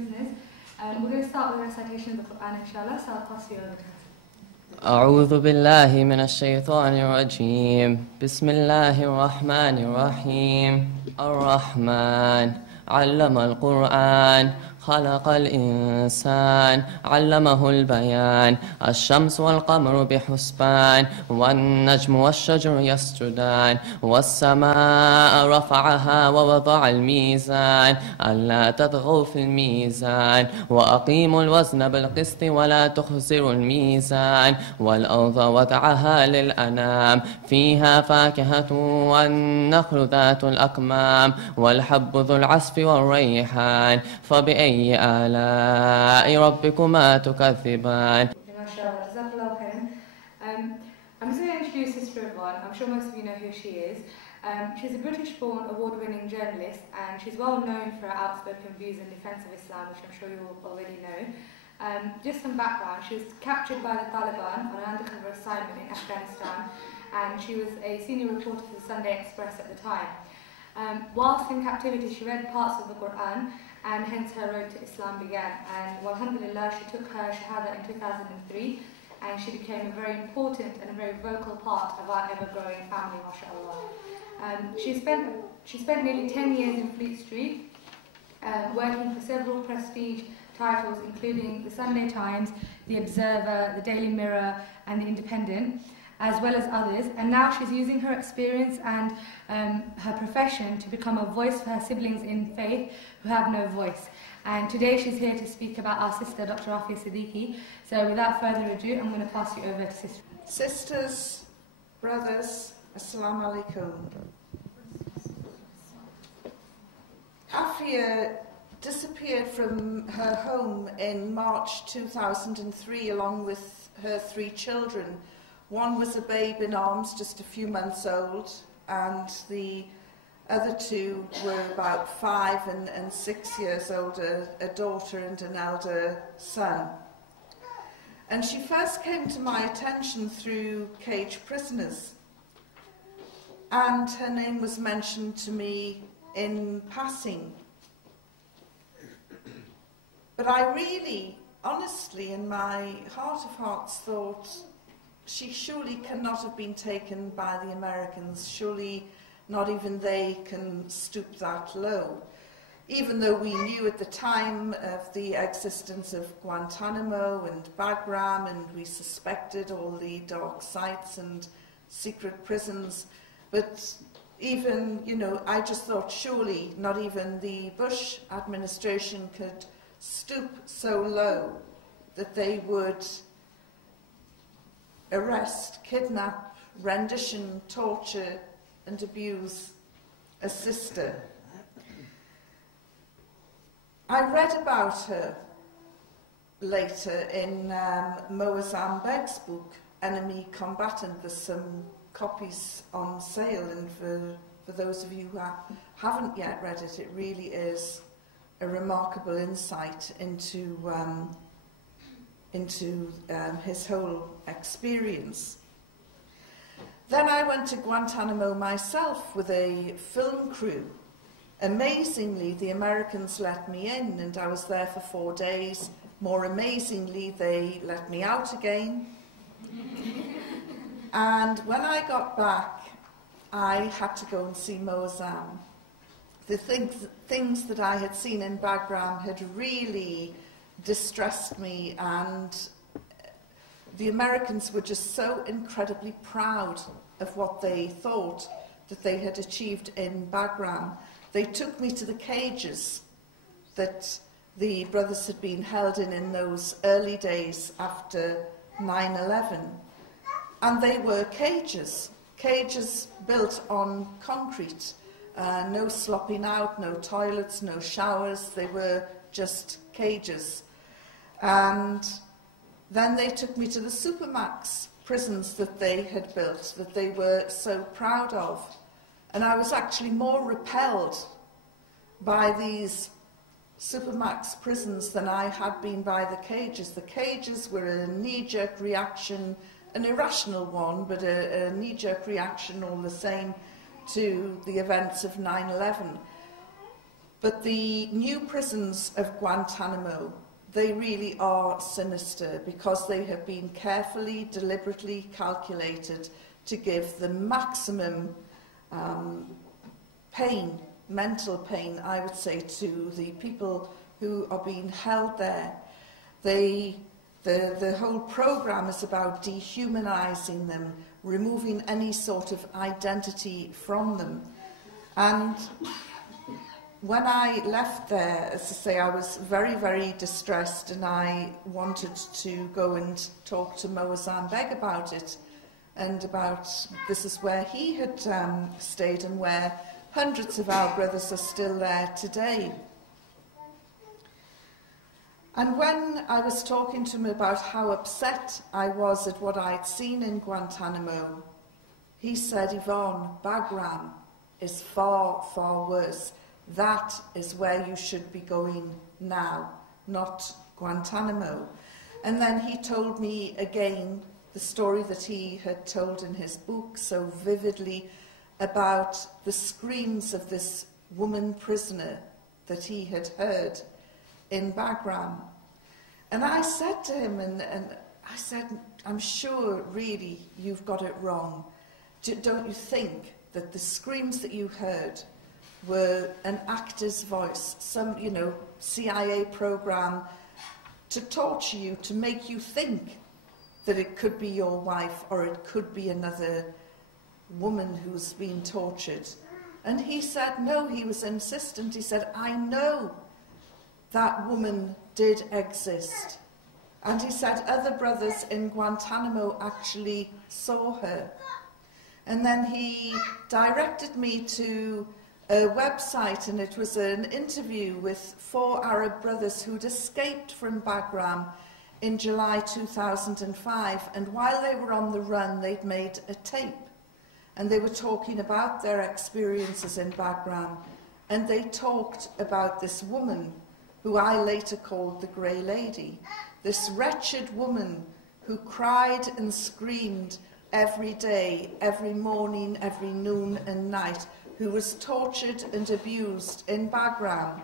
listeners. We're going to start with a recitation of the Quran, inshallah, so I'll pass you over to us. أعوذ بالله من الشيطان الرجيم بسم الله الرحمن الرحيم الرحمن علم القرآن خلق الإنسان علمه البيان الشمس والقمر بحسبان والنجم والشجر يسجدان والسماء رفعها ووضع الميزان ألا تطغوا في الميزان وأقيموا الوزن بالقسط ولا تخسروا الميزان والأرض وضعها للأنام فيها فاكهة والنخل ذات الأكمام والحب ذو العصف والريحان فبأي آلاء ربكما تكذبان. I'm just going to introduce Sister Yvonne. I'm sure most of you know who she is. She's a British-born, award-winning journalist, and she's well known for her outspoken views in defence of Islam, which I'm sure you all already know. Just some background: she was captured by the Taliban on an undercover assignment in Afghanistan, and she was a senior reporter for the Sunday Express at the time. Whilst in captivity, she read parts of the Quran, and hence her road to Islam began. And alhamdulillah, she took her Shahada in 2003, and she became a very important and a very vocal part of our ever-growing family, mashallah. She spent nearly 10 years in Fleet Street, working for several prestige titles, including the Sunday Times, the Observer, the Daily Mirror, and the Independent, as well as others. And now she's using her experience and her profession to become a voice for her siblings in faith who have no voice. And today she's here to speak about our sister, Dr. Afia Siddiqui. So without further ado, I'm going to pass you over to Sister. Sisters, brothers, Assalamu alaikum. Afia disappeared from her home in March 2003 along with her 3 children. One was a babe in arms, just a few months old, and the other 2 were about 5 and 6 years old, a daughter and an elder son. And she first came to my attention through Cage Prisoners, and her name was mentioned to me in passing. But I really, honestly, in my heart of hearts, thought she surely cannot have been taken by the Americans. Surely not even they can stoop that low. Even though we knew at the time of the existence of Guantanamo and Bagram, and we suspected all the dark sites and secret prisons, but even, you know, I just thought surely not even the Bush administration could stoop so low that they would arrest, kidnap, rendition, torture and abuse a sister. I read about her later in Moazam Beg's book, Enemy Combatant. There's some copies on sale, and for those of you who haven't yet read it, it really is a remarkable insight into his whole experience. Then I went to Guantanamo myself with a film crew. Amazingly, the Americans let me in, and I was there for 4 days. More amazingly, they let me out again. And when I got back, I had to go and see Moazam. The things that I had seen in Bagram had really distressed me, and the Americans were just so incredibly proud of what they thought that they had achieved in Bagram. They took me to the cages that the brothers had been held in those early days after 9/11. And they were cages built on concrete. No slopping out, no toilets, no showers. They were just cages. And then they took me to the supermax prisons that they had built, that they were so proud of. And I was actually more repelled by these supermax prisons than I had been by the cages. The cages were a knee-jerk reaction, an irrational one, but a knee-jerk reaction all the same to the events of 9/11. But the new prisons of Guantanamo, they really are sinister because they have been carefully, deliberately calculated to give the maximum pain, mental pain, I would say, to the people who are being held there. The whole program is about dehumanizing them, removing any sort of identity from them. And when I left there, as I say, I was very, very distressed, and I wanted to go and talk to Moazan Beg about it, and about this is where he had stayed and where hundreds of our brothers are still there today. And when I was talking to him about how upset I was at what I'd seen in Guantanamo, he said, Yvonne, Bagram is far, far worse. That is where you should be going now, not Guantanamo. And then he told me again the story that he had told in his book so vividly about the screams of this woman prisoner that he had heard in Bagram. And I said to him, and I said, I'm sure really you've got it wrong. Don't you think that the screams that you heard were an actor's voice, some, CIA program to torture you, to make you think that it could be your wife or it could be another woman who's been tortured? And he said, no, he was insistent. He said, I know that woman did exist. And he said other brothers in Guantanamo actually saw her. And then he directed me to a website, and it was an interview with 4 Arab brothers who'd escaped from Bagram in July 2005. And while they were on the run, they'd made a tape. And they were talking about their experiences in Bagram. And they talked about this woman, who I later called the Grey Lady. This wretched woman who cried and screamed every day, every morning, every noon and night, who was tortured and abused in Bagram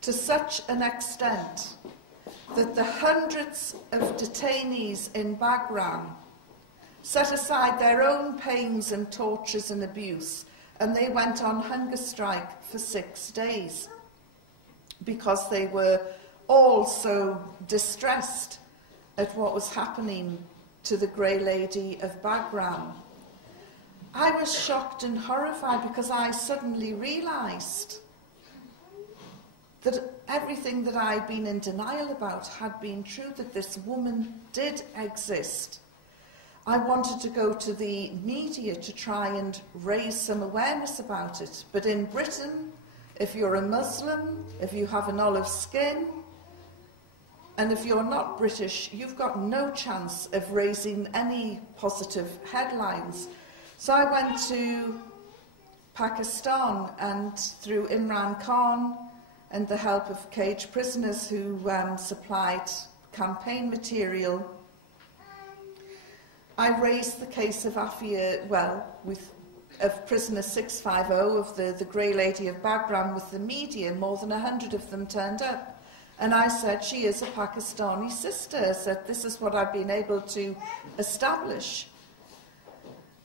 to such an extent that the hundreds of detainees in Bagram set aside their own pains and tortures and abuse, and they went on hunger strike for 6 days because they were all so distressed at what was happening to the Grey Lady of Bagram. I was shocked and horrified because I suddenly realised that everything that I'd been in denial about had been true, that this woman did exist. I wanted to go to the media to try and raise some awareness about it. But in Britain, if you're a Muslim, if you have an olive skin, and if you're not British, you've got no chance of raising any positive headlines. So I went to Pakistan, and through Imran Khan and the help of cage prisoners who supplied campaign material, I raised the case of Afia, of prisoner 650, of the Grey Lady of Bagram, with the media. More than 100 of them turned up. And I said, she is a Pakistani sister. I said, this is what I've been able to establish.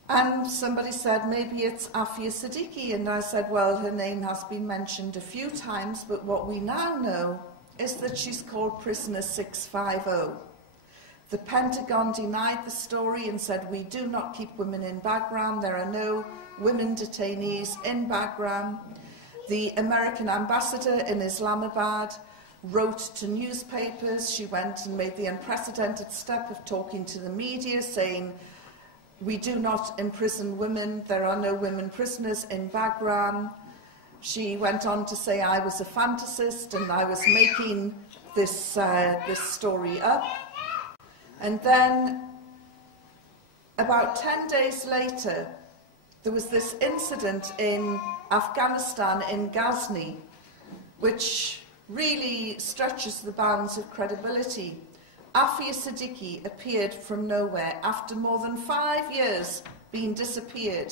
And somebody said, maybe it's Afia Siddiqui. And I said, well, her name has been mentioned a few times, but what we now know is that she's called prisoner 650. The Pentagon denied the story and said, we do not keep women in Bagram. There are no women detainees in Bagram. The American ambassador in Islamabad wrote to newspapers. She went and made the unprecedented step of talking to the media, saying, we do not imprison women. There are no women prisoners in Bagram. She went on to say I was a fantasist and I was making this story up. And then, about 10 days later, there was this incident in Afghanistan, in Ghazni, which really stretches the bounds of credibility. Afia Siddiqui appeared from nowhere after more than 5 years being disappeared.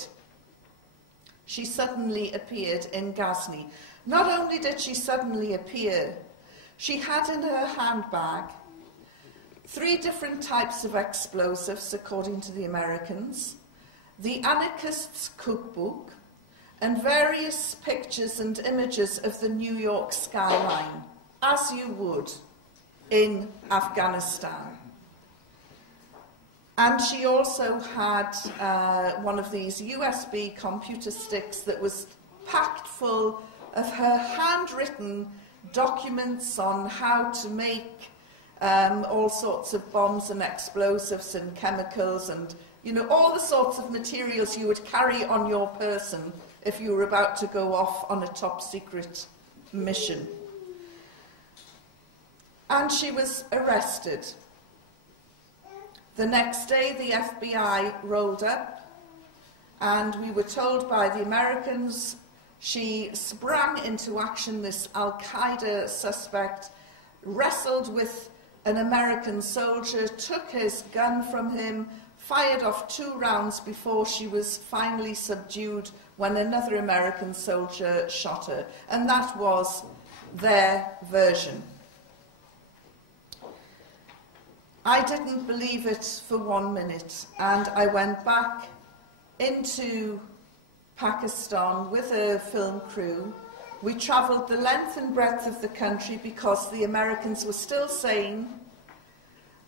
She suddenly appeared in Ghazni. Not only did she suddenly appear, she had in her handbag 3 different types of explosives, according to the Americans, the anarchists' cookbook, and various pictures and images of the New York skyline, as you would in Afghanistan. And she also had one of these USB computer sticks that was packed full of her handwritten documents on how to make all sorts of bombs and explosives and chemicals and, you know, all the sorts of materials you would carry on your person if you were about to go off on a top secret mission. And she was arrested. The next day, the FBI rolled up, and we were told by the Americans she sprang into action. This Al-Qaeda suspect wrestled with an American soldier, took his gun from him, fired off 2 rounds before she was finally subdued when another American soldier shot her. And that was their version. I didn't believe it for 1 minute, and I went back into Pakistan with a film crew. We travelled the length and breadth of the country because the Americans were still saying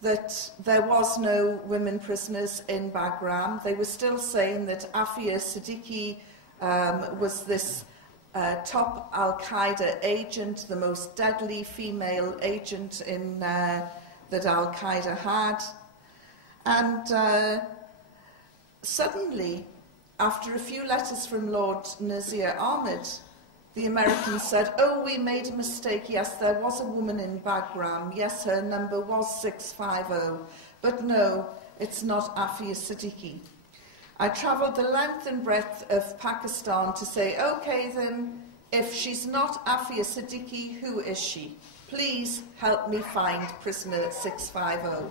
that there was no women prisoners in Bagram. They were still saying that Afia Siddiqui was this top Al-Qaeda agent, the most deadly female agent in that Al-Qaeda had. And suddenly, after a few letters from Lord Nazir Ahmed, the Americans said, oh, we made a mistake. Yes, there was a woman in Bagram. Yes, her number was 650. But no, it's not Afia Siddiqui. I travelled the length and breadth of Pakistan to say, OK, then, if she's not Afia Siddiqui, who is she? Please help me find prisoner 650.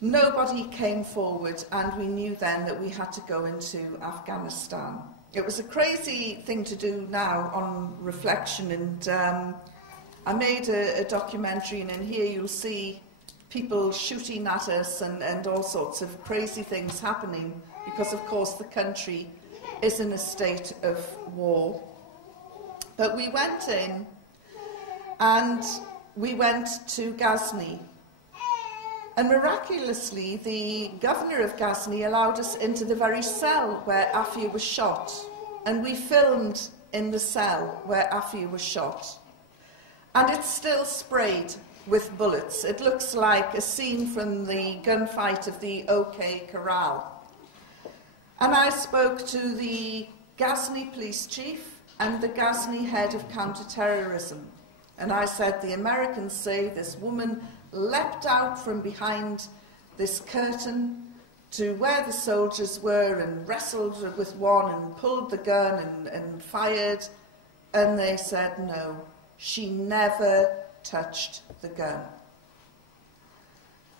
Nobody came forward, and we knew then that we had to go into Afghanistan. It was a crazy thing to do now on reflection, and I made a documentary, and in here you'll see people shooting at us and all sorts of crazy things happening because, of course, the country is in a state of war. But we went in, and we went to Ghazni. And miraculously, the governor of Ghazni allowed us into the very cell where Afia was shot. And we filmed in the cell where Afia was shot. And it's still sprayed with bullets. It looks like a scene from the gunfight of the OK Corral. And I spoke to the Ghazni police chief and the Ghazni head of counter-terrorism. And I said, the Americans say this woman leapt out from behind this curtain to where the soldiers were and wrestled with one and pulled the gun and fired. And they said, no, she never touched the gun.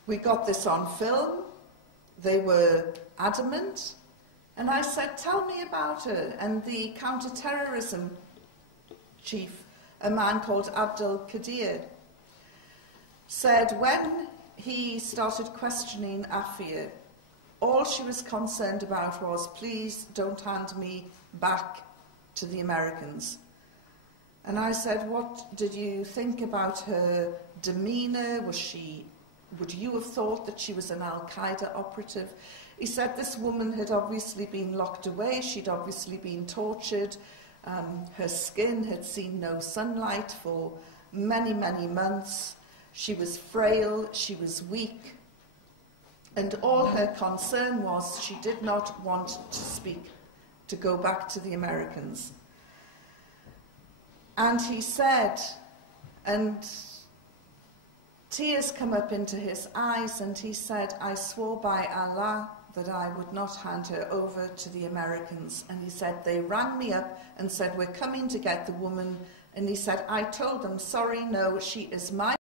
We got this on film. They were adamant. And I said, tell me about her. And the counter-terrorism chief, a man called Abdul Qadir, said when he started questioning Afia, all she was concerned about was, please don't hand me back to the Americans. And I said, what did you think about her demeanour? Would you have thought that she was an Al-Qaeda operative? He said this woman had obviously been locked away, she'd obviously been tortured, her skin had seen no sunlight for many, many months. She was frail, she was weak, and all her concern was she did not want to speak, to go back to the Americans. And he said, and tears come up into his eyes, and he said, I swore by Allah that I would not hand her over to the Americans. And he said, they rang me up and said, we're coming to get the woman. And he said, I told them, sorry, no, she is my